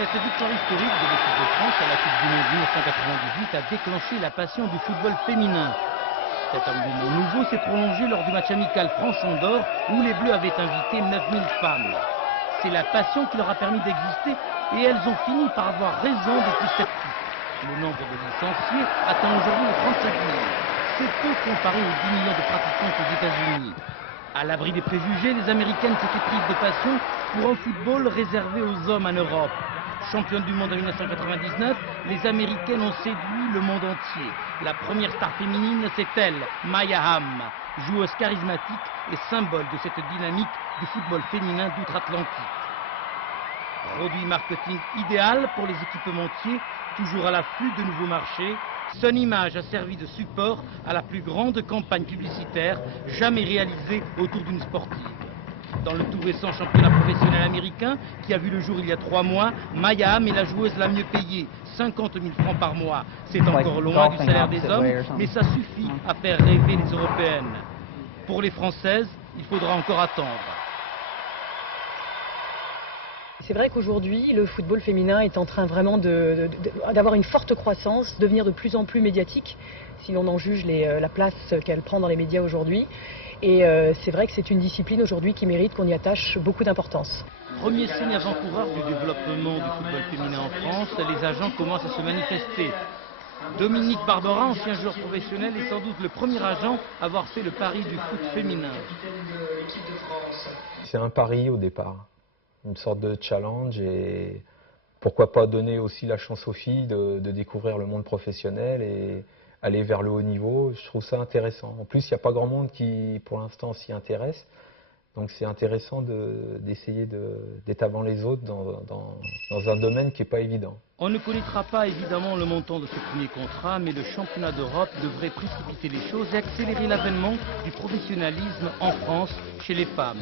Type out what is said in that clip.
Cette victoire historique de l'équipe de France à la Coupe du Monde 1998 a déclenché la passion du football féminin. Cet engouement nouveau s'est prolongé lors du match amical France-Andorre où les Bleus avaient invité 9000 femmes. C'est la passion qui leur a permis d'exister et elles ont fini par avoir raison depuis cette coupe. Le nombre de licenciés atteint aujourd'hui les 35 000. C'est peu comparé aux 10 millions de pratiquantes aux États-Unis. À l'abri des préjugés, les Américaines s'étaient prises de passion pour un football réservé aux hommes en Europe. Championne du monde en 1999, les Américaines ont séduit le monde entier. La première star féminine, c'est elle, Maya Hamm, joueuse charismatique et symbole de cette dynamique du football féminin d'outre-Atlantique. Produit marketing idéal pour les équipementiers, toujours à l'affût de nouveaux marchés, Sun Image a servi de support à la plus grande campagne publicitaire jamais réalisée autour d'une sportive. Dans le tout récent championnat professionnel américain, qui a vu le jour il y a 3 mois, Maya Hamm est la joueuse la mieux payée, 50 000 francs par mois. C'est encore loin du salaire des hommes, mais ça suffit à faire rêver les Européennes. Pour les Françaises, il faudra encore attendre. C'est vrai qu'aujourd'hui, le football féminin est en train vraiment d'avoir une forte croissance, devenir de plus en plus médiatique, si l'on en juge la place qu'elle prend dans les médias aujourd'hui. Et c'est vrai que c'est une discipline aujourd'hui qui mérite qu'on y attache beaucoup d'importance. Premier signe avant-coureur du développement du football féminin en France, les agents commencent à se manifester. Dominique Barbera, ancien joueur professionnel, est sans doute le premier agent à avoir fait le pari du foot féminin. C'est un pari au départ, une sorte de challenge et pourquoi pas donner aussi la chance aux filles de découvrir le monde professionnel et aller vers le haut niveau. Je trouve ça intéressant. En plus, il n'y a pas grand monde qui, pour l'instant, s'y intéresse. Donc c'est intéressant d'essayer d'être avant les autres dans un domaine qui n'est pas évident. On ne connaîtra pas évidemment le montant de ce premier contrat, mais le championnat d'Europe devrait précipiter les choses et accélérer l'avènement du professionnalisme en France chez les femmes.